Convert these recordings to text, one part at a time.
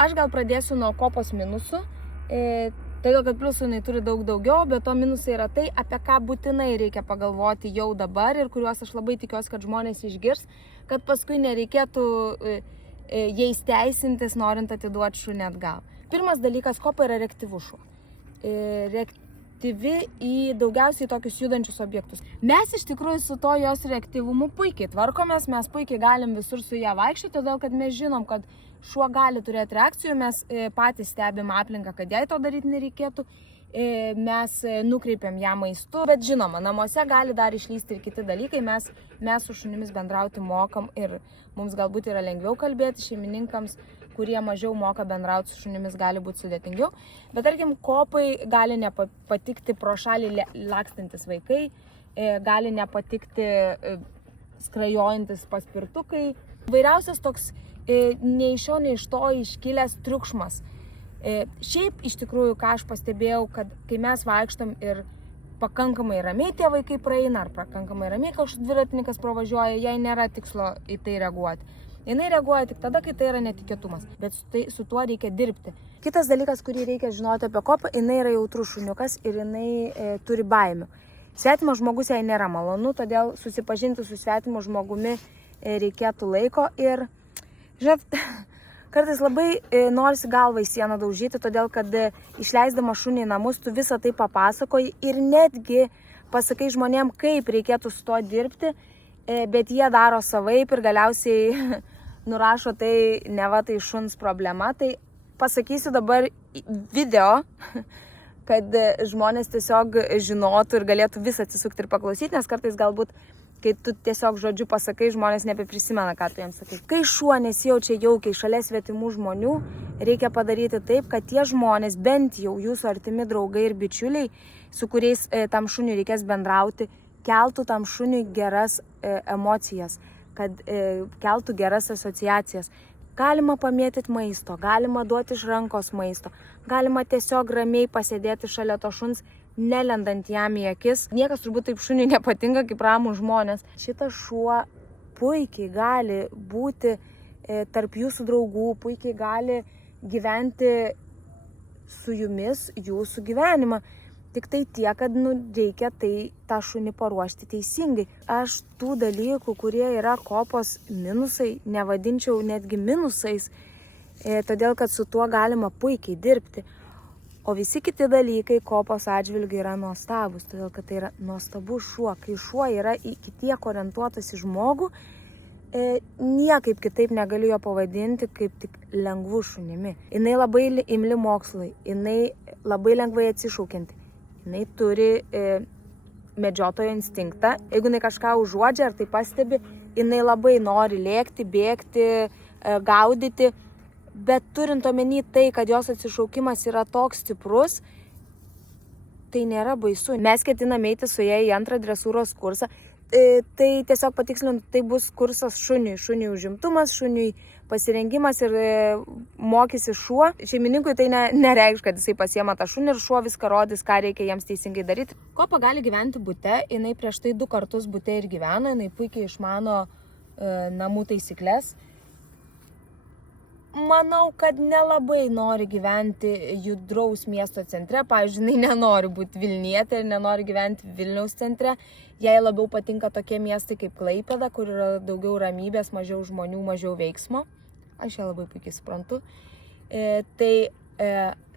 Aš gal pradėsiu nuo kopos minusų. Todėl, kad pliusų jinai turi daug daugiau, bet to minusai yra tai, apie ką būtinai reikia pagalvoti jau dabar ir kuriuos aš labai tikiuosi, kad žmonės išgirs, kad paskui nereikėtų jais teisintis, norint atiduoti šunį atgal. Pirmas dalykas, kopa yra reaktyvus šuo. Reaktyvi į daugiausiai tokius judančius objektus. Mes iš tikrųjų su to jos reaktyvumu puikiai tvarkomės, mes puikiai galim visur su ją vaikščioti, todėl kad mes žinom, kad šuo gali turėti reakcijų, mes patys stebim aplinką, kad jai to daryti nereikėtų, mes nukreipiam ją maistu, bet žinoma, namuose gali dar išlysti ir kiti dalykai, mes su šunimis bendrauti mokam ir mums galbūt yra lengviau kalbėti, šeimininkams, kurie mažiau moka bendrauti su šunimis, gali būti sudėtingiau, bet tarkim, kopai gali nepatikti pro šalį lakstantis vaikai, gali nepatikti skrajojantis paspirtukai, vairiausias toks nei iš šio, nei iš to iškilęs triukšmas. Šiaip iš tikrųjų, ką aš pastebėjau, kad kai mes vaikštam ir pakankamai ramiai tie vaikai praeina, ar pakankamai ramiai kažkoks dviratininkas pravažiuoja, jai nėra tikslo į tai reaguoti. Jinai reaguoja tik tada, kai tai yra netikėtumas, bet su tuo reikia dirbti. Kitas dalykas, kurį reikia žinoti apie kopą, jinai yra jautrus šuniukas ir jinai turi baimių. Svetimas žmogus jai nėra malonu, todėl susipažinti su svetimu žmogumi reikėtų laiko ir žinot, kartais labai norisi galvą į sieną daužyti, todėl kad išleisdama šunį į namus tu visą tai papasakoji ir netgi pasakai žmonėm, kaip reikėtų su to dirbti, bet jie daro savaip ir galiausiai nurašo tai neva tai šuns problema. Tai pasakysiu dabar video, kad žmonės tiesiog žinotų ir galėtų vis atsisukti ir paklausyti, nes kartais galbūt kai tu tiesiog žodžiu pasakai, žmonės nebeprisimena, ką tu jiems sakai. Kai šuo nesijaučia jaukiai šalia svetimų žmonių, reikia padaryti taip, kad tie žmonės, bent jau jūsų artimi draugai ir bičiuliai, su kuriais tam šuniui reikės bendrauti, keltų tam šuniui geras emocijas, kad keltų geras asociacijas. Galima pamėtyti maisto, galima duoti iš rankos maisto, galima tiesiog ramiai pasėdėti šalia to šuns, nelendant jam į akis. Niekas turbūt taip šuniui nepatinka kaip ramų žmonės. Šitas šuo puikiai gali būti tarp jūsų draugų, puikiai gali gyventi su jumis jūsų gyvenimą. Tik tai tiek, kad reikia tą šunį paruošti teisingai. Aš tų dalykų, kurie yra kopos minusai, nevadinčiau netgi minusais, todėl kad su tuo galima puikiai dirbti. O visi kiti dalykai kopos atžvilgiu yra nuostabus, todėl kad tai yra nuostabus šuo. Kai šuo yra iki tiek orientuotas į žmogų, niekaip kitaip negaliu jo pavadinti kaip tik lengvu šunimi. Jinai labai imli mokslui, jinai labai lengvai atsišaukianti. Jinai turi medžiotojo instinktą. Jeigu jinai kažką užuodžia ar tai pastebi, jinai labai nori lėkti, bėgti, gaudyti. Bet turint omeny tai, kad jos atsišaukimas yra toks stiprus, tai nėra baisu. Mes ketiname eiti su jai į antrą dresūros kursą. Tai tiesiog patikslint, tai bus kursas šuniui užimtumas, šuniui pasirengimas ir mokysi šuo. Šeimininkui tai nereikš, kad jisai pasiema tą šunį ir šuo viską rodys, ką reikia jiems teisingai daryti. Kopa gali gyventi bute, jinai prieš tai 2 kartus bute ir gyveno, jinai puikiai išmano namų taisyklės. Manau, kad nelabai nori gyventi judraus miesto centre. Pavyzdžiui, jinai nenori būti Vilnietė ir nenori gyventi Vilniaus centre. Jai labiau patinka tokie miestai kaip Klaipėda, kur yra daugiau ramybės, mažiau žmonių, mažiau veiksmo. Aš ją labai puikiai suprantu.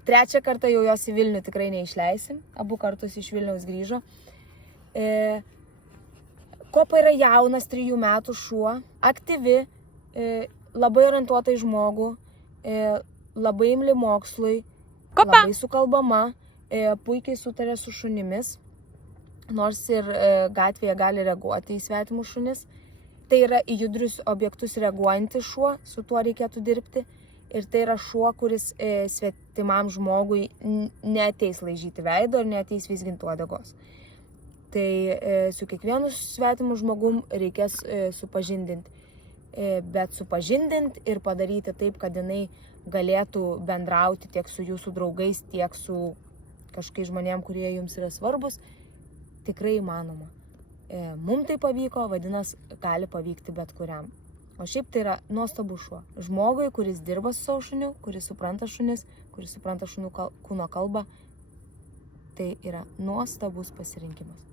Trečią kartą jau jos į Vilnių tikrai neišleisim. Abu kartus iš Vilniaus grįžo. Kopa yra jaunas 3 metų šuo, aktyvi, labai orientuota į žmogų, labai imli mokslui, labai sukalbama, puikiai sutarė su šunimis, nors ir gatvėje gali reaguoti į svetimus šunis. Tai yra į judrius objektus reaguojantis šuo, su tuo reikėtų dirbti. Ir tai yra šuo, kuris svetimam žmogui neateis laižyti veido ir neateis vizginti uodegos. Tai su kiekvienu svetimu žmogum reikės supažindinti. Bet supažindinti ir padaryti taip, kad jinai galėtų bendrauti tiek su jūsų draugais, tiek su kažkokiais žmonėm, kurie jums yra svarbus, tikrai įmanoma. Mums tai pavyko, vadinasi, gali pavykti bet kuriam. O šiaip tai yra nuostabus šuo. Žmogui, kuris dirba su savo šuniu, kuris supranta šunis, kuris supranta šunų kūno kalbą, tai yra nuostabus pasirinkimas.